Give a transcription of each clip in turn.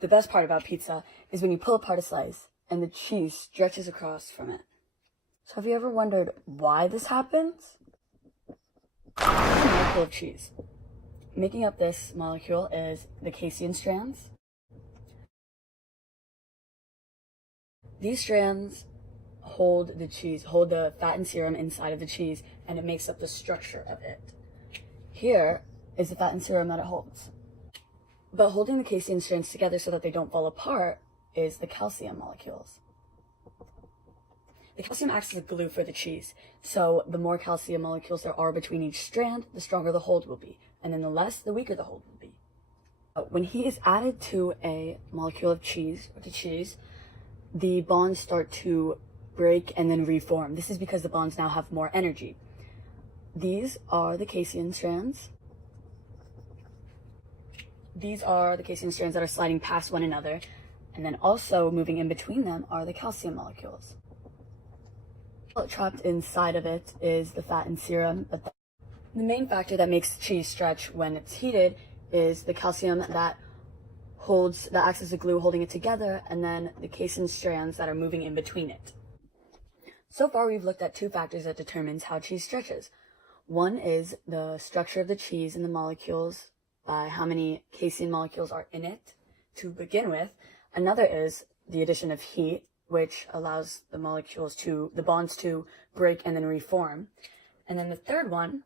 The best part about pizza is when you pull apart a slice and the cheese stretches across from it. So have you ever wondered why this happens? A molecule of cheese. Making up this molecule is the casein strands. These strands hold the fat and serum inside of the cheese, and it makes up the structure of it. Here is the fat and serum that it holds. But holding the casein strands together so that they don't fall apart is the calcium molecules. The calcium acts as a glue for the cheese, so the more calcium molecules there are between each strand, the stronger the hold will be, and then the less, the weaker the hold will be. When heat is added to a molecule of cheese, or to cheese, the bonds start to break and then reform. This is because the bonds now have more energy. These are the casein strands. These are the casein strands that are sliding past one another, and then also moving in between them are the calcium molecules. Trapped inside of it is the fat and serum, but the main factor that makes cheese stretch when it's heated is the calcium that acts as a glue holding it together, and then the casein strands that are moving in between it. So far, we've looked at two factors that determines how cheese stretches. One is the structure of the cheese and the molecules, by how many casein molecules are in it to begin with. Another is the addition of heat, which allows the bonds to break and then reform. And then the third one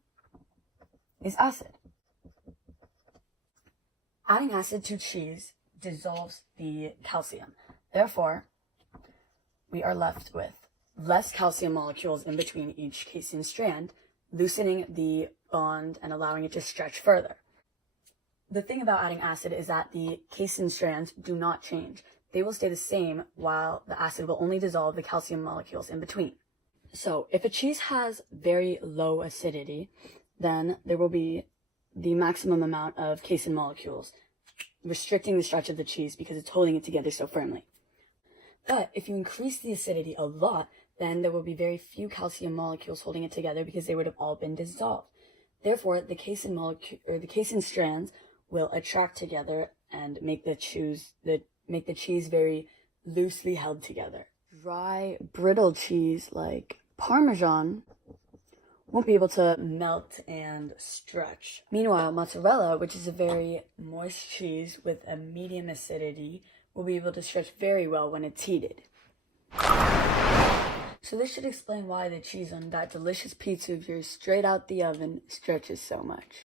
is acid. Adding acid to cheese dissolves the calcium. Therefore, we are left with less calcium molecules in between each casein strand, loosening the bond and allowing it to stretch further. The thing about adding acid is that the casein strands do not change. They will stay the same, while the acid will only dissolve the calcium molecules in between. So if a cheese has very low acidity, then there will be the maximum amount of casein molecules, restricting the stretch of the cheese because it's holding it together so firmly. But if you increase the acidity a lot, then there will be very few calcium molecules holding it together because they would have all been dissolved. Therefore, the casein strands will attract together and make the cheese very loosely held together. Dry, brittle cheese like Parmesan won't be able to melt and stretch. Meanwhile, mozzarella, which is a very moist cheese with a medium acidity, will be able to stretch very well when it's heated. So this should explain why the cheese on that delicious pizza of yours straight out the oven stretches so much.